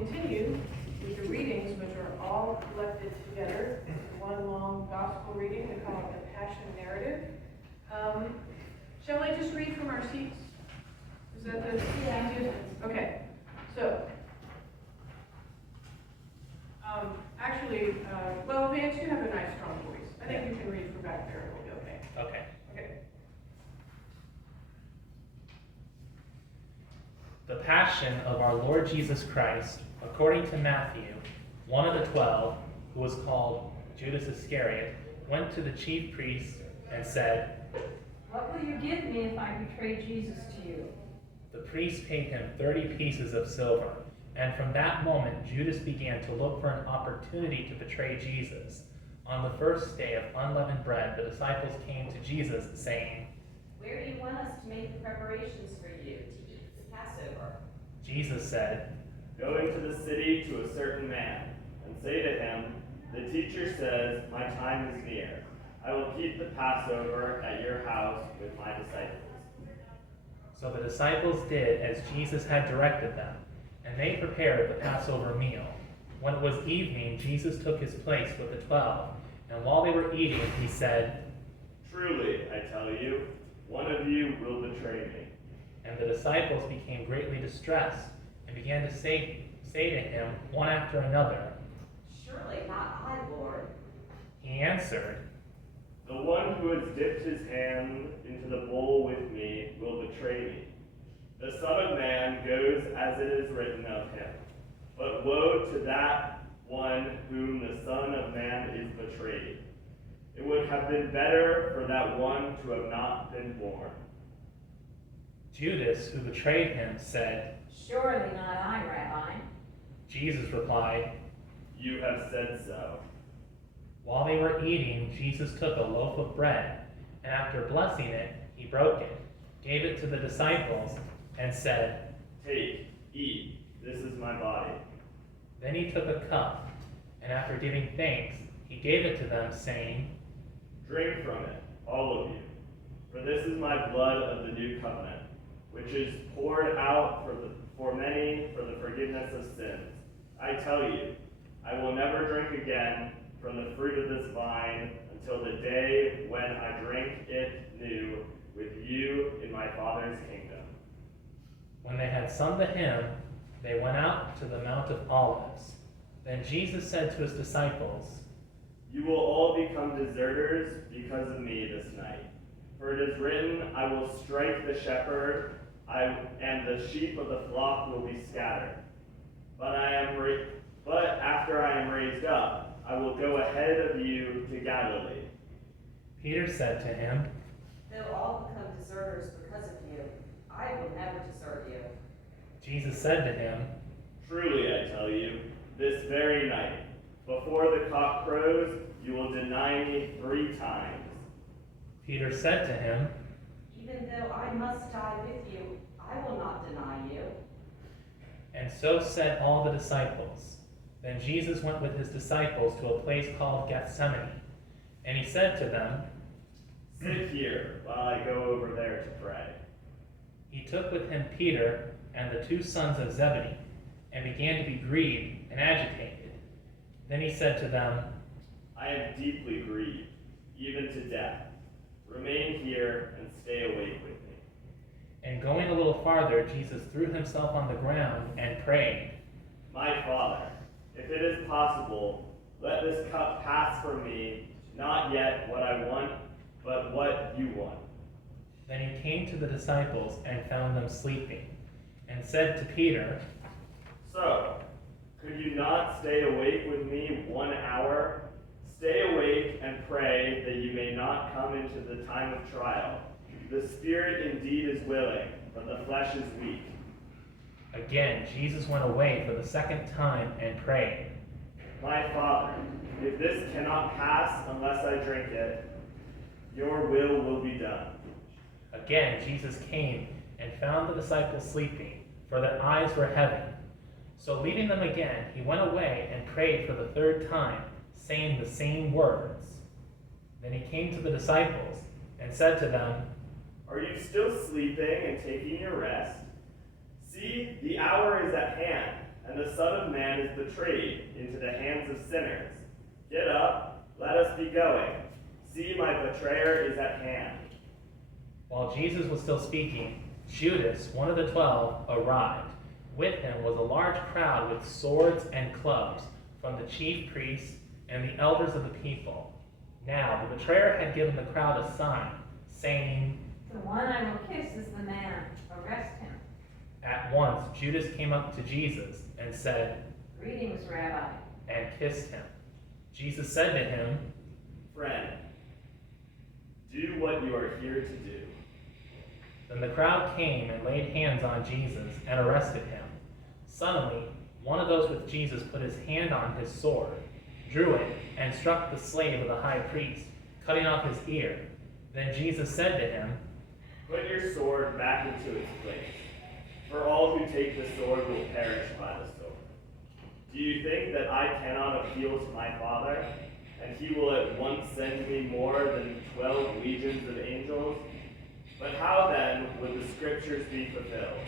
continue with the readings, which are all collected together in one long gospel reading. We call it the Passion Narrative. Shall I just read from our seats? Is that the easiest? Okay. So, well, Vance, you have a nice strong voice. I think you can read from back there. It'll be okay. Okay. Okay. The Passion of our Lord Jesus Christ, according to Matthew, one of the 12, who was called Judas Iscariot, went to the chief priests and said, "What will you give me if I betray Jesus to you?" The priests paid him 30 pieces of silver, and from that moment Judas began to look for an opportunity to betray Jesus. On the first day of unleavened bread, the disciples came to Jesus, saying, "Where do you want us to make the preparations for you to eat the Passover?" Jesus said, "Go into the city to a certain man, and say to him, 'The teacher says, my time is near. I will keep the Passover at your house with my disciples.'" So the disciples did as Jesus had directed them, and they prepared the Passover meal. When it was evening, Jesus took his place with the 12, and while they were eating, he said, "Truly, I tell you, one of you will betray me." And the disciples became greatly distressed, and began to say to him one after another. "Surely not I, Lord." He answered, "The one who has dipped his hand into the bowl with me will betray me. The Son of Man goes as it is written of him. But woe to that one whom the Son of Man is betrayed. It would have been better for that one to have not been born." Judas, who betrayed him, said, "Surely not I, Rabbi." Jesus replied, "You have said so." While they were eating, Jesus took a loaf of bread, and after blessing it, he broke it, gave it to the disciples, and said, "Take, eat, this is my body." Then he took a cup, and after giving thanks, he gave it to them, saying, "Drink from it, all of you, for this is my blood of the new covenant, which is poured out for many for the forgiveness of sins. I tell you, I will never drink again from the fruit of this vine until the day when I drink it new with you in my Father's kingdom." When they had sung the hymn, they went out to the Mount of Olives. Then Jesus said to his disciples, "You will all become deserters because of me this night. For it is written, I will strike the shepherd, and the sheep of the flock will be scattered. But after I am raised up, I will go ahead of you to Galilee." Peter said to him, "They'll all become deserters because of you. I will never desert you." Jesus said to him, "Truly I tell you, this very night, before the cock crows, you will deny me 3 times." Peter said to him, "Even though I must die with you, I will not deny you." and so said all the disciples. Then Jesus went with his disciples to a place called Gethsemane, and he said to them, "Sit here while I go over there to pray." He took with him Peter and the 2 sons of Zebedee, and began to be grieved and agitated. Then he said to them, "I am deeply grieved, even to death. Remain here and stay awake with me." and going a little farther, Jesus threw himself on the ground and prayed, "My Father, if it is possible, let this cup pass from me, not yet what I want, but what you want." Then he came to the disciples and found them sleeping, and said to Peter, "So, could you not stay awake with me 1 hour? Stay awake and pray that you may not come into the time of trial. The spirit indeed is willing, but the flesh is weak." Again, Jesus went away for the second time and prayed, "My Father, if this cannot pass unless I drink it, your will be done." Again, Jesus came and found the disciples sleeping, for their eyes were heavy. So leaving them again, he went away and prayed for the 3rd time, saying the same words. Then he came to the disciples and said to them, "Are you still sleeping and taking your rest? See, the hour is at hand, and the Son of Man is betrayed into the hands of sinners. Get up, let us be going. See, my betrayer is at hand. While Jesus was still speaking, Judas, one of the 12, arrived. With him was a large crowd with swords and clubs from the chief priests and the elders of the people. Now the betrayer had given the crowd a sign, saying, The one I will kiss is the man. Arrest him. At once Judas came up to Jesus and said, Greetings, Rabbi. and kissed him. Jesus said to him, Friend, do what you are here to do. Then the crowd came and laid hands on Jesus and arrested him. Suddenly, one of those with Jesus put his hand on his sword, drew it, and struck the slave of the high priest, cutting off his ear. Then Jesus said to him, Put your sword back into its place, for all who take the sword will perish by the sword. Do you think that I cannot appeal to my Father, and he will at once send me more than 12 legions of angels? But how then would the scriptures be fulfilled,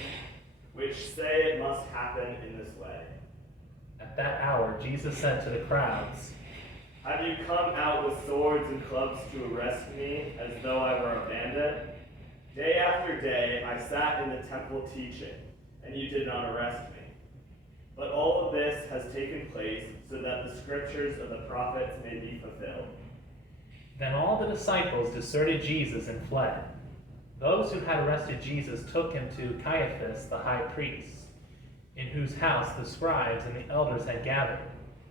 which say it must happen in this way? At that hour Jesus said to the crowds, Have you come out with swords and clubs to arrest me as though I were a bandit? Day after day I sat in the temple teaching, and you did not arrest me. But all of this has taken place so that the scriptures of the prophets may be fulfilled. Then all the disciples deserted Jesus and fled. Those who had arrested Jesus took him to Caiaphas the high priest, in whose house the scribes and the elders had gathered.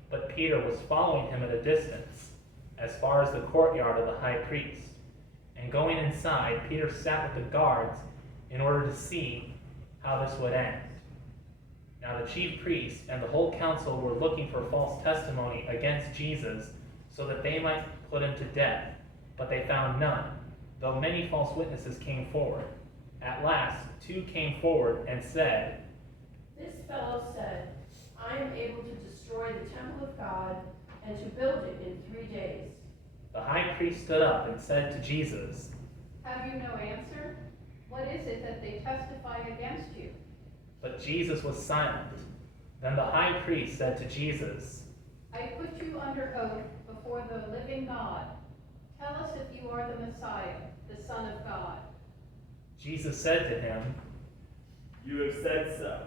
But Peter was following him at a distance, as far as the courtyard of the high priest. And going inside, Peter sat with the guards in order to see how this would end. Now the chief priests and the whole council were looking for false testimony against Jesus so that they might put him to death, but they found none, though many false witnesses came forward. At last, 2 came forward and said, This fellow said, I am able to destroy the temple of God and to build it in 3 days. The high priest stood up and said to Jesus, Have you no answer? What is it that they testify against you? But Jesus was silent. Then the high priest said to Jesus, I put you under oath before the living God. Tell us if you are the Messiah, the Son of God. Jesus said to him, You have said so.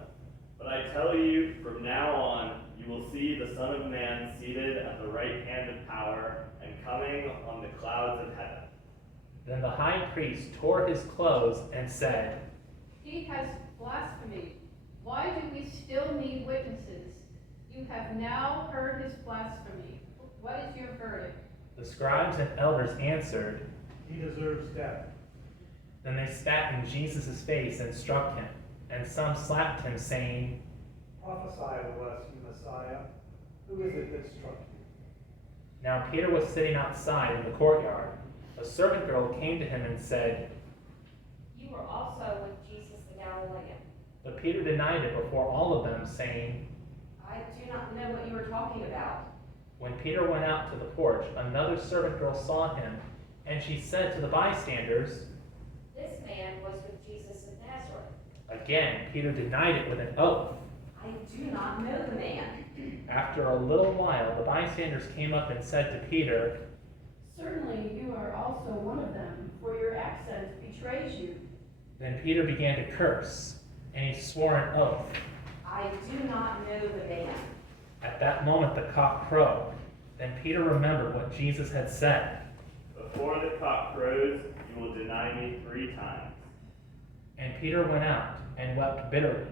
But I tell you, from now on, you will see the Son of Man seated at the right hand of power and coming on the clouds of heaven. Then the high priest tore his clothes and said, He has blasphemed. Why do we still need witnesses? You have now heard his blasphemy. What is your verdict? The scribes and elders answered, He deserves death. Then they spat in Jesus' face and struck him, and some slapped him, saying, Prophesy to us, you Messiah. Who is it that struck you? Now Peter was sitting outside in the courtyard. A servant girl came to him and said, You were also with Jesus the Galilean. But Peter denied it before all of them, saying, I do not know what you are talking about. When Peter went out to the porch, another servant girl saw him, and she said to the bystanders, This man was with Jesus of Nazareth. Again, Peter denied it with an oath. I do not know the man. After a little while, the bystanders came up and said to Peter, Certainly you are also one of them, for your accent betrays you. Then Peter began to curse, and he swore an oath. I do not know the man. At that moment the cock crowed. Then Peter remembered what Jesus had said. Before the cock crows, you will deny me 3 times. And Peter went out and wept bitterly.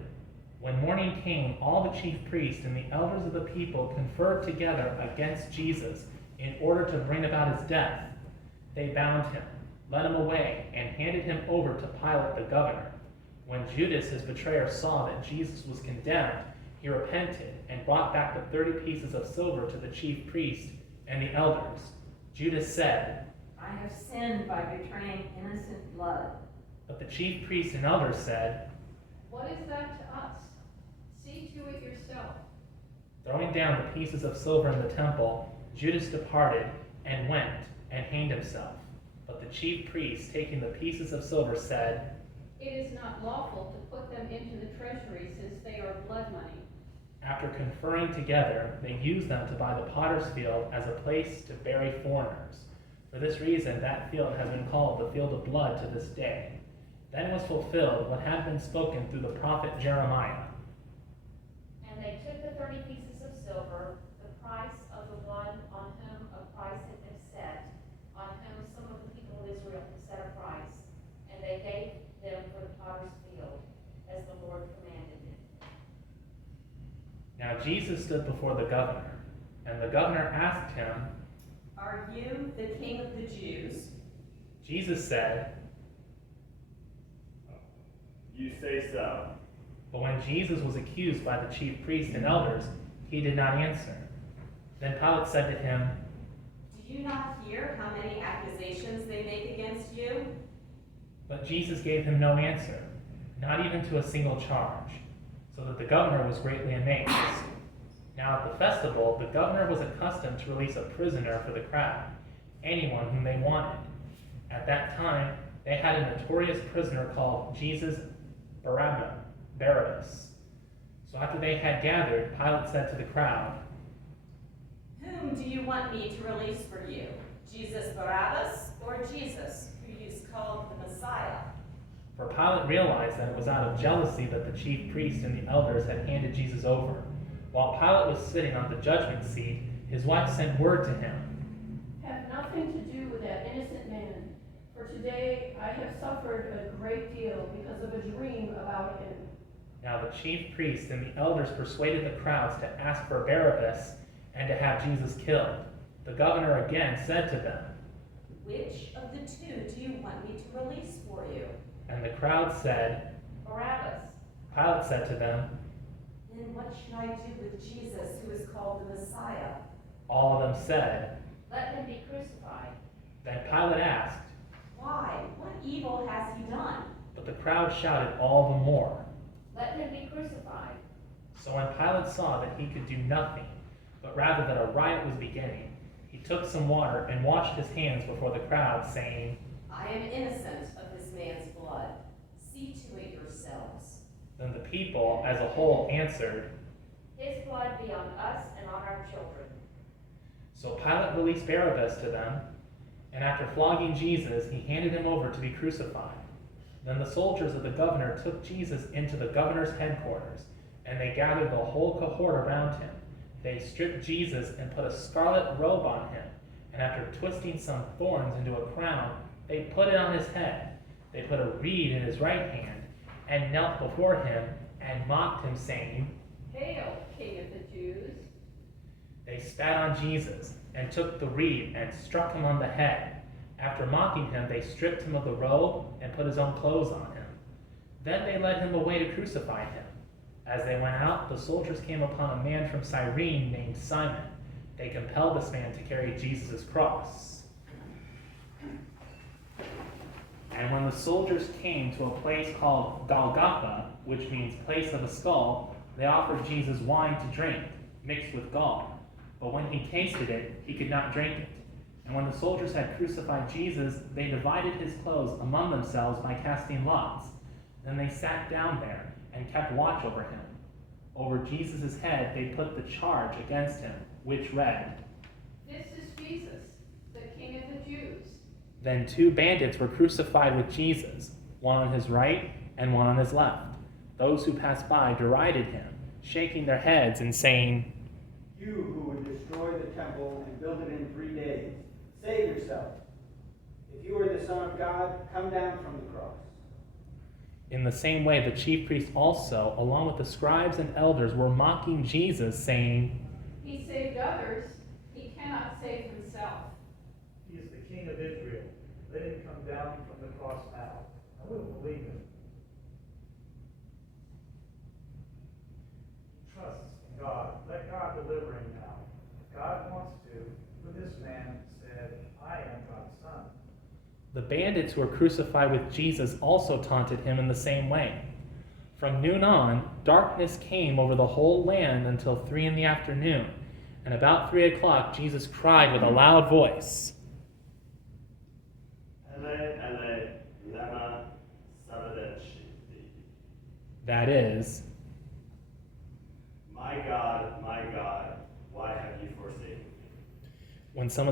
When morning came, all the chief priests and the elders of the people conferred together against Jesus in order to bring about his death. They bound him, led him away, and handed him over to Pilate the governor. When Judas, his betrayer, saw that Jesus was condemned, he repented and brought back the 30 pieces of silver to the chief priests and the elders. Judas said, I have sinned by betraying innocent blood. But the chief priests and elders said, What is that to us? See to it yourself. Throwing down the pieces of silver in the temple, Judas departed and went and hanged himself. But the chief priests, taking the pieces of silver, said, It is not lawful to put them into the treasury, since they are blood money. After conferring together, they used them to buy the potter's field as a place to bury foreigners. For this reason, that field has been called the field of blood to this day. Then was fulfilled what had been spoken through the prophet Jeremiah. And they took the 30 pieces of silver, the price of the one on whom a price had been set, on whom some of the people of Israel had set a price, and they gave them for the potter's field, as the Lord commanded him. Now Jesus stood before the governor, and the governor asked him, Are you the king of the Jews? Jesus said, You say so. but when Jesus was accused by the chief priests and elders, he did not answer. Then Pilate said to him, Do you not hear how many accusations they make against you? But Jesus gave him no answer, not even to a single charge, so that the governor was greatly amazed. Now at the festival, the governor was accustomed to release a prisoner for the crowd, anyone whom they wanted. At that time, they had a notorious prisoner called Jesus Barabbas. So after they had gathered, Pilate said to the crowd, Whom do you want me to release for you? Jesus Barabbas or Jesus, who you called the Messiah? For Pilate realized that it was out of jealousy that the chief priests and the elders had handed Jesus over. While Pilate was sitting on the judgment seat, his wife sent word to him, Have nothing to do with that innocent man, for today I have suffered a great deal because of a dream about him. Now the chief priests and the elders persuaded the crowds to ask for Barabbas and to have Jesus killed. The governor again said to them, Which of the two do you want me to release for you? and the crowd said, Barabbas. Pilate said to them, Then what should I do with Jesus, who is called the Messiah? all of them said. Let him be crucified. Then Pilate asked, Why? What evil has he done? but the crowd shouted all the more. Let him be crucified. So when Pilate saw that he could do nothing, but rather that a riot was beginning, he took some water and washed his hands before the crowd, saying, I am innocent of this man's blood. See to it yourselves. Then the people as a whole answered. His blood be on us and on our children. So Pilate released Barabbas to them, and after flogging Jesus, he handed him over to be crucified. Then the soldiers of the governor took Jesus into the governor's headquarters, and they gathered the whole cohort around him. They stripped Jesus and put a scarlet robe on him, and after twisting some thorns into a crown, they put it on his head. They put a reed in his right hand, and knelt before him, and mocked him, saying, Hail, King of the Jews! They spat on Jesus, and took the reed, and struck him on the head. After mocking him, they stripped him of the robe, and put his own clothes on him. Then they led him away to crucify him. As they went out, the soldiers came upon a man from Cyrene named Simon. They compelled this man to carry Jesus' cross. And when the soldiers came to a place called Golgotha, which means place of a skull, they offered Jesus wine to drink, mixed with gall. But when he tasted it, he could not drink it. And when the soldiers had crucified Jesus, they divided his clothes among themselves by casting lots. Then they sat down there and kept watch over him. Over Jesus' head they put the charge against him, which read, This is Jesus, the King of the Jews. Then 2 bandits were crucified with Jesus, one on his right and one on his left. Those who passed by derided him, shaking their heads and saying, You who would destroy the temple and build it in 3 days, save yourself. If you are the Son of God, come down from the cross. In the same way, the chief priests also, along with the scribes and elders, were mocking Jesus, saying, He saved others, he cannot save himself. He is the King of Israel. Let him come down from the cross now. I will believe him. He trusts in God. Let God deliver him now. If God wants to, for this man said, I am God's son. The bandits who were crucified with Jesus also taunted him in the same way. From noon on, darkness came over the whole land until 3 p.m, and about 3 o'clock Jesus cried with a loud voice, Ele, Ele, lema sabachthani. that is, My my God, why have you forsaken me?" When some of the